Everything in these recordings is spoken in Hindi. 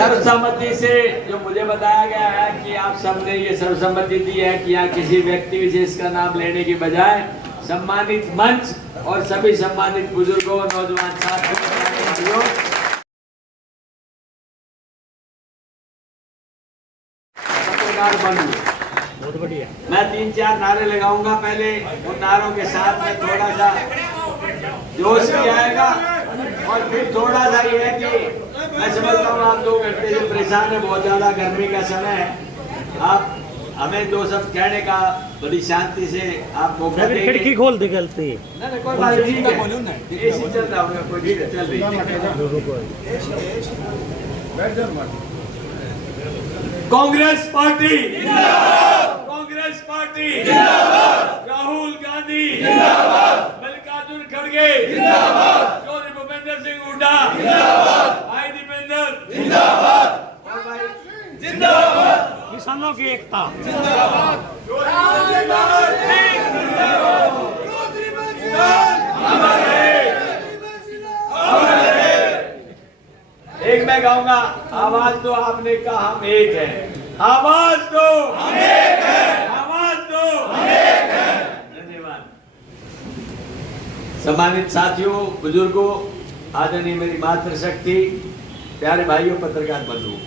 सर्वसम्मति से जो मुझे बताया गया है कि आप सबने ये सर्वसम्मति दी है कि यहाँ किसी व्यक्ति विशेष का नाम लेने की बजाय सम्मानित मंच और सभी सम्मानित बुजुर्गों नौजवान साथियों पत्रकार बनूं। बहुत बढ़िया। मैं 3-4 नारे लगाऊंगा, पहले उन नारों के साथ में थोड़ा सा जोश भी आएगा और फिर थोड़ा सा ये है कि मैं समझता हूँ आप 2 घंटे से परेशान है, बहुत ज्यादा गर्मी का समय है, आप हमें 2 शब्द कहने का बड़ी शांति से आप मौका देंगे। खिड़की खोल दे गलती। नहीं कोई बात नहीं है, एसी चल रहा होगा, कोई चीज चल रही है। कांग्रेस पार्टी जिंदाबाद, कांग्रेस पार्टी जिंदाबाद, राहुल गांधी जिंदाबाद, मल्लिकार्जुन खड़गे जिंदाबाद, चौधरी भूपेंद्र सिंह हुड्डा जिंदाबाद, भाई दीपेंद्र जिंदाबाद और भाई जिंदाबाद, किसानों की एकता जिंदाबाद, एक मैं गाऊंगा, आवाज दो, आपने कहा हम एक हैं, आवाज दो हम एक हैं, आवाज दो हम एक हैं। धन्यवाद। सम्मानित साथियों, बुजुर्गों, आदरणीय मेरी मातृशक्ति, प्यारे भाइयों, पत्रकार बंधुओं,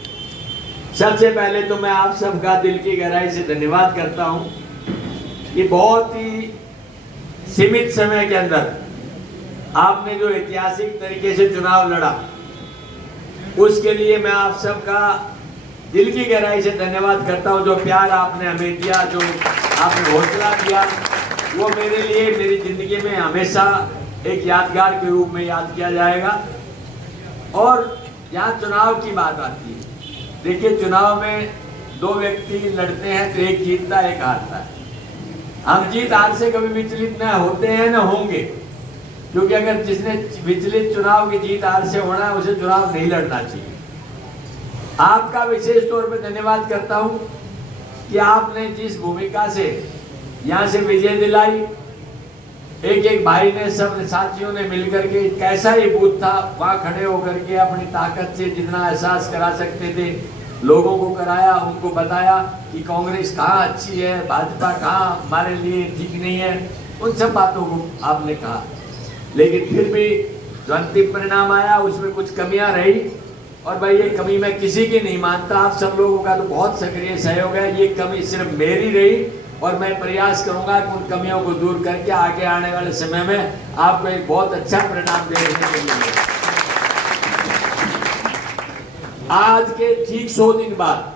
सबसे पहले तो मैं आप सबका दिल की गहराई से धन्यवाद करता हूं कि बहुत ही सीमित समय के अंदर आपने जो ऐतिहासिक तरीके से चुनाव लड़ा, उसके लिए मैं आप सबका दिल की गहराई से धन्यवाद करता हूं। जो प्यार आपने हमें दिया, जो आपने हौसला दिया, वो मेरे लिए मेरी जिंदगी में हमेशा एक यादगार के रूप में याद किया जाएगा। और यहाँ चुनाव की बात आती है, देखिए चुनाव में 2 व्यक्ति लड़ते हैं तो एक जीतता है एक हारता है। हम जीत हार से कभी विचलित न होते हैं न होंगे, क्योंकि अगर जिसने विचलित चुनाव की जीत हार से होना है उसे चुनाव नहीं लड़ना चाहिए। आपका विशेष तौर पे धन्यवाद करता हूं कि आपने जिस भूमिका से यहाँ से विजय दिलाई, एक भाई ने, सब साथियों ने मिलकर के, कैसा ही बूथ था वहां खड़े होकर के अपनी ताकत से जितना एहसास करा सकते थे लोगों को कराया, उनको बताया कि कांग्रेस कहाँ अच्छी है, भाजपा कहाँ हमारे लिए ठीक नहीं है, उन सब बातों को आपने कहा। लेकिन फिर भी जो अंतिम परिणाम आया उसमें कुछ कमियां रही, और भाई ये कमी मैं किसी की नहीं मानता, आप सब लोगों का तो बहुत सक्रिय सहयोग है, ये कमी सिर्फ मेरी रही और मैं प्रयास करूंगा कि उन कमियों को दूर करके आगे आने वाले समय में आपको एक बहुत अच्छा परिणाम देखने को मिलेगा। आज के ठीक 100 दिन बाद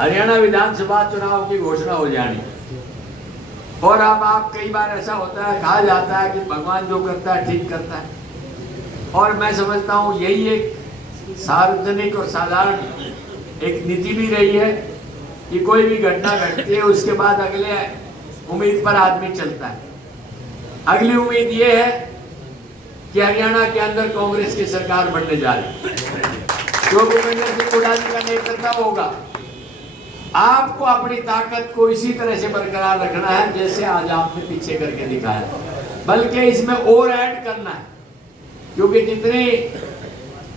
हरियाणा विधानसभा चुनाव की घोषणा हो जानी, और अब आप कई बार ऐसा होता है, कहा जाता है कि भगवान जो करता है ठीक करता है, और मैं समझता हूँ यही एक सार्वजनिक और साधारण एक नीति भी रही है कि कोई भी घटना घटती है उसके बाद अगले उम्मीद पर आदमी चलता है। अगली उम्मीद ये है कि हरियाणा के अंदर कांग्रेस की सरकार बनने जा रही है, जो भूपेंद्र सिंह हुड्डा जी का नेतृत्व होगा। आपको अपनी ताकत को इसी तरह से बरकरार रखना है जैसे आज आपने पीछे करके दिखाया, बल्कि इसमें और ऐड करना है, क्योंकि जितनी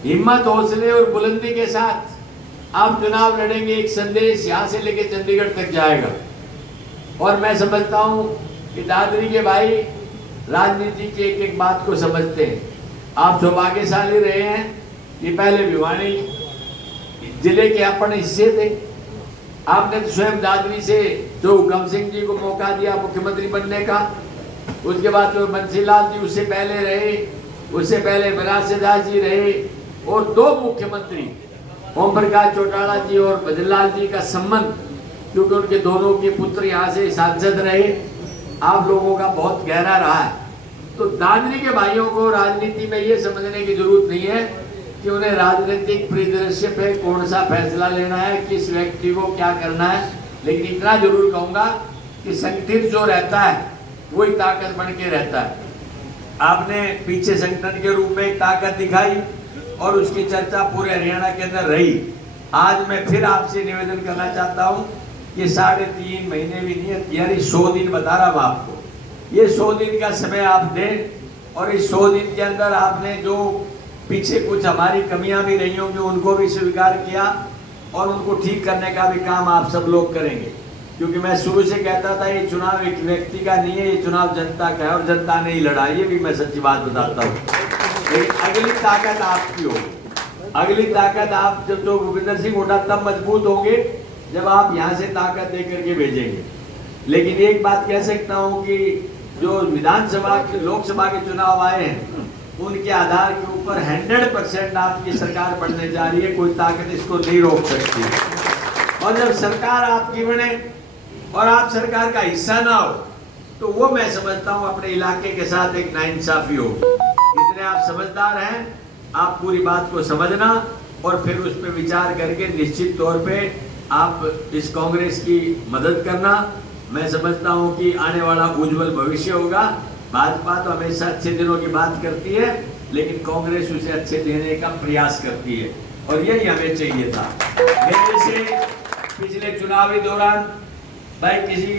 हिम्मत, हौसले और बुलंदी के साथ आप चुनाव लड़ेंगे, एक संदेश यहाँ से लेके चंडीगढ़ तक जाएगा। और मैं समझता हूँ कि दादरी के भाई राजनीति की एक एक बात को समझते हैं। आप सौभाग्यशाली रहे हैं कि पहले भिवानी जिले के अपने हिस्से थे, आपने तो स्वयं दादरी से जो हुकम सिंह जी को मौका दिया मुख्यमंत्री बनने का, उसके बाद तो बंसीलाल जी उससे पहले रहे, उससे पहले विरासदास जी रहे, और 2 मुख्यमंत्री ओम प्रकाश चौटाला जी और भजनलाल जी का संबंध, क्योंकि उनके दोनों के पुत्र यहाँ से सांसद रहे, आप लोगों का बहुत गहरा रहा है। तो दादरी के भाइयों को राजनीति में ये समझने की जरूरत नहीं है कि उन्हें राजनीतिक परिदृश्य पे कौन सा फैसला लेना है, किस व्यक्ति को क्या करना है, लेकिन इतना जरूर कहूंगा कि संगठित जो रहता है वही ताकत बन के रहता है। आपने पीछे संगठन के रूप में एक ताकत दिखाई और उसकी चर्चा पूरे हरियाणा के अंदर रही। आज मैं फिर आपसे निवेदन करना चाहता हूं कि 3.5 महीने भी नहीं है, यानी 100 दिन बता रहा हूं आपको, ये 100 दिन का समय आप दें, और इस 100 दिन के अंदर आपने जो पीछे कुछ हमारी कमियां भी रही होंगी, उनको भी स्वीकार किया और उनको ठीक करने का भी काम आप सब लोग करेंगे। क्योंकि मैं शुरू से कहता था ये चुनाव एक व्यक्ति का नहीं है, ये चुनाव जनता का है और जनता ने ही लड़ा, ये भी मैं सच्ची बात बताता हूँ। लेकिन अगली ताकत आपकी होगी, अगली ताकत आप जब तो भूपेंद्र सिंह हुड्डा तब मजबूत होंगे जब आप यहाँ से ताकत दे करके भेजेंगे। लेकिन एक बात कह सकता हूँ कि जो विधानसभा के लोकसभा के चुनाव आए हैं उनके आधार के ऊपर 100% आपकी सरकार बनने जा रही है, कोई ताकत इसको नहीं रोक सकती। और जब सरकार आपकी बने और आप सरकार का हिस्सा ना हो तो वो मैं समझता हूँ अपने इलाके के साथ एक नाइंसाफी हो। इसलिए आप समझदार हैं, आप पूरी बात को समझना और फिर उस पर विचार करके निश्चित तौर पे आप इस कांग्रेस की मदद करना। मैं समझता हूँ कि आने वाला उज्जवल भविष्य होगा। भाजपा तो हमेशा अच्छे दिनों की बात करती है, लेकिन कांग्रेस उसे अच्छे देने का प्रयास करती है और यही हमें चाहिए था। मेरे से पिछले चुनावी दौरान भाई किसी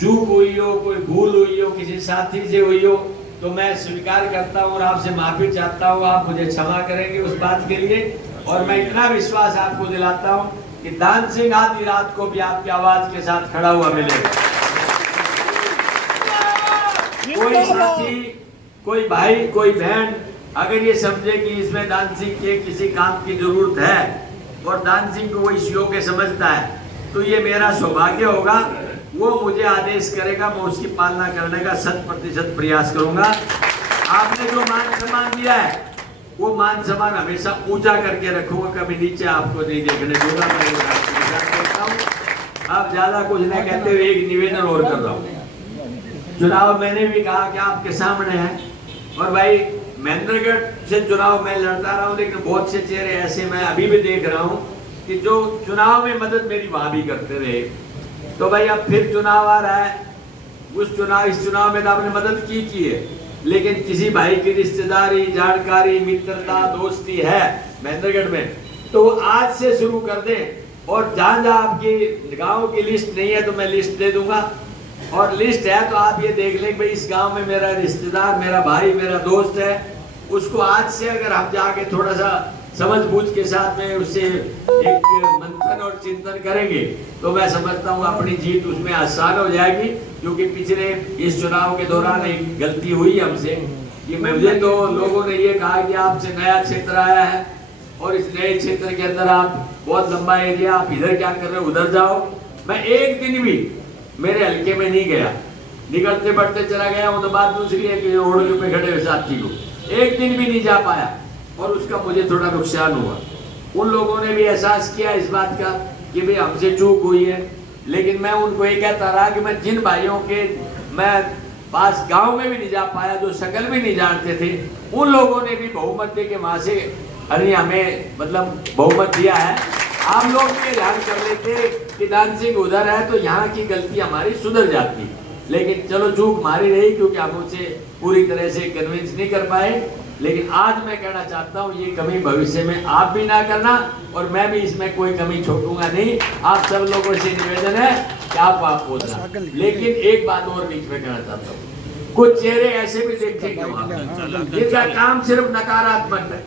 चूक हुई हो, कोई भूल हुई हो, किसी साथी से हुई हो तो मैं स्वीकार करता हूँ और आपसे माफी चाहता हूँ। आप मुझे क्षमा करेंगे उस बात के लिए। और मैं इतना विश्वास आपको दिलाता हूँ कि दान सिंह आधी रात को भी आपकी आवाज के साथ खड़ा हुआ मिलेगा। कोई साथी, कोई भाई, कोई बहन अगर ये समझे कि इसमें दान सिंह के किसी काम की जरूरत है और दान सिंह को वो इस योग्य समझता है तो ये मेरा सौभाग्य होगा। वो मुझे आदेश करेगा, मैं उसकी पालना करने का 100% प्रयास करूंगा। आपने जो मान सम्मान दिया है वो मान सम्मान हमेशा ऊंचा करके रखूंगा, कभी नीचे आपको नहीं देखने दूंगा। अब ज्यादा कुछ नहीं कहते हुए एक निवेदन और कर रहा हूँ। चुनाव मैंने भी कहा कि आपके सामने है और भाई महेंद्रगढ़ से चुनाव मैं लड़ता रहा हूँ, लेकिन बहुत से चेहरे ऐसे मैं अभी भी देख रहा हूँ कि जो चुनाव में मदद मेरी वहां भी करते रहे। तो भाई अब फिर चुनाव आ रहा है, इस चुनाव में तो आपने मदद की है, लेकिन किसी भाई की रिश्तेदारी, जानकारी, मित्रता, दोस्ती है महेंद्रगढ़ में तो आज से शुरू कर दें। और जहाँ जहाँ आपकी गाँव की लिस्ट नहीं है तो मैं लिस्ट दे दूंगा, और लिस्ट है तो आप ये देख लें भाई इस गांव में मेरा रिश्तेदार, मेरा भाई, मेरा दोस्त है, उसको आज से अगर हम जाके थोड़ा सा समझ बूझ के साथ में उससे एक मंथन और चिंतन करेंगे तो मैं समझता हूँ अपनी जीत उसमें आसान हो जाएगी। क्योंकि पिछले इस चुनाव के दौरान एक गलती हुई हमसे कि मुझे तो लोगों ने ये कहा कि आपसे नया क्षेत्र आया है और इस नए क्षेत्र के अंदर आप बहुत लंबा एरिया, आप इधर क्या कर रहे हो, उधर जाओ। मैं एक दिन भी मेरे हल्के में नहीं गया, निकलते बढ़ते चला गया। वो तो बात दूसरी है कि रोड के पे खड़े हुए साथी को एक दिन भी नहीं जा पाया और उसका मुझे थोड़ा नुकसान हुआ। उन लोगों ने भी एहसास किया इस बात का कि भाई हमसे चूक हुई है, लेकिन मैं उनको ये कहता रहा कि मैं जिन भाइयों के मैं पास गांव में भी नहीं जा पाया, जो शकल भी नहीं जानते थे, उन लोगों ने भी बहुमत दे के वहां से अरे हमें मतलब बहुमत दिया है। आप लोग ये ध्यान कर लेते कि दान सिंह उधर है तो यहाँ की गलती हमारी सुधर जाती, लेकिन चलो चूक हमारी रही क्योंकि हम उसे पूरी तरह से कन्विंस नहीं कर पाए। लेकिन आज मैं कहना चाहता हूँ ये कमी भविष्य में आप भी ना करना और मैं भी इसमें कोई कमी छोड़ूंगा नहीं। आप सब लोगों से निवेदन है कि आप बोलना। लेकिन एक बात और बीच में कहना चाहता हूँ, कुछ चेहरे ऐसे भी देखेंगे जिनका काम सिर्फ नकारात्मक है,